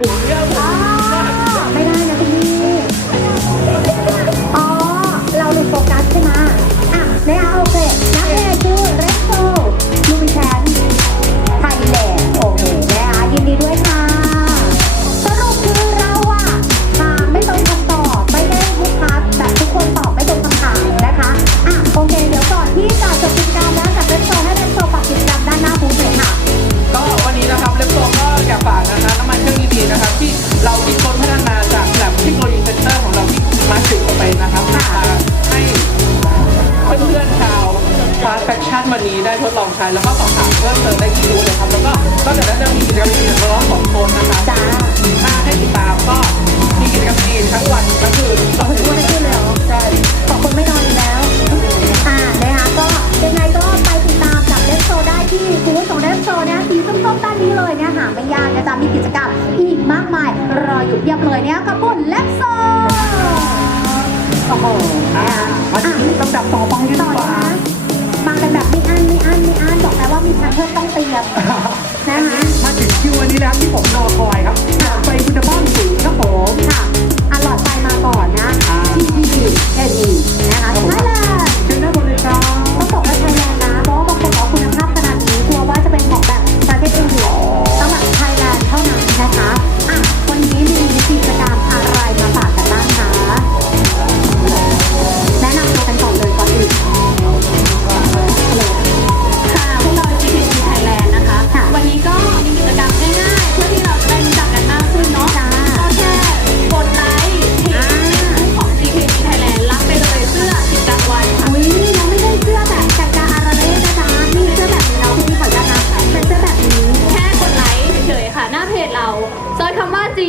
ปุ่ม สแฟคชั่นวันนี้ได้ทดลองใช้แล้วก็สอบถามเพิ่มเติมได้ที่รู้เลยครับ แล้วก็ก็เดี๋ยวเราจะมีกิจกรรมดีๆของน้องสองคนนะครับจ้าถ้าให้ติดตามก็มีกิจกรรมดีทั้งวันทั้งคืนขอบคุณทุกคนเลยเหรอใช่ขอบคุณไม่นอนอีกแล้ว อ่านะคะก็ยังไงก็ไปติดตามกับเลฟโซได้ที่บูธของเลฟโซนะสีส้มๆด้านนี้เลยเนี่ยหาไม่ยากนะจ๊ะมีกิจกรรมอีกมากมาย รออยู่เพียบเลยเนี่ยกับคุณเลฟโซโอ้โหอ่ามาถึงลำดับต่อไปกันต่ดีอกว่านะ มากันแบบไม่อั้นไม่อั้นไม่อั้นบอกแล้วว่ามีแพทเทิร์นต้องเตรียมนะคะมาถึงคิววันนี้แล้วที่ผมรอคอยครับหลอดไฟคุณภาพสูงครับผมค่ะ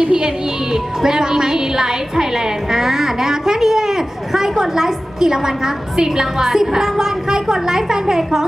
ำว่า GPNE เว้นวรรคไหม MED Live Thailand อ่านะคะแค่นี้เอง ใครกดไลค์กี่รางวัลคะ10รางวัลสิบค่ะ รางวัล ใครกดไลค์แฟนเพจของ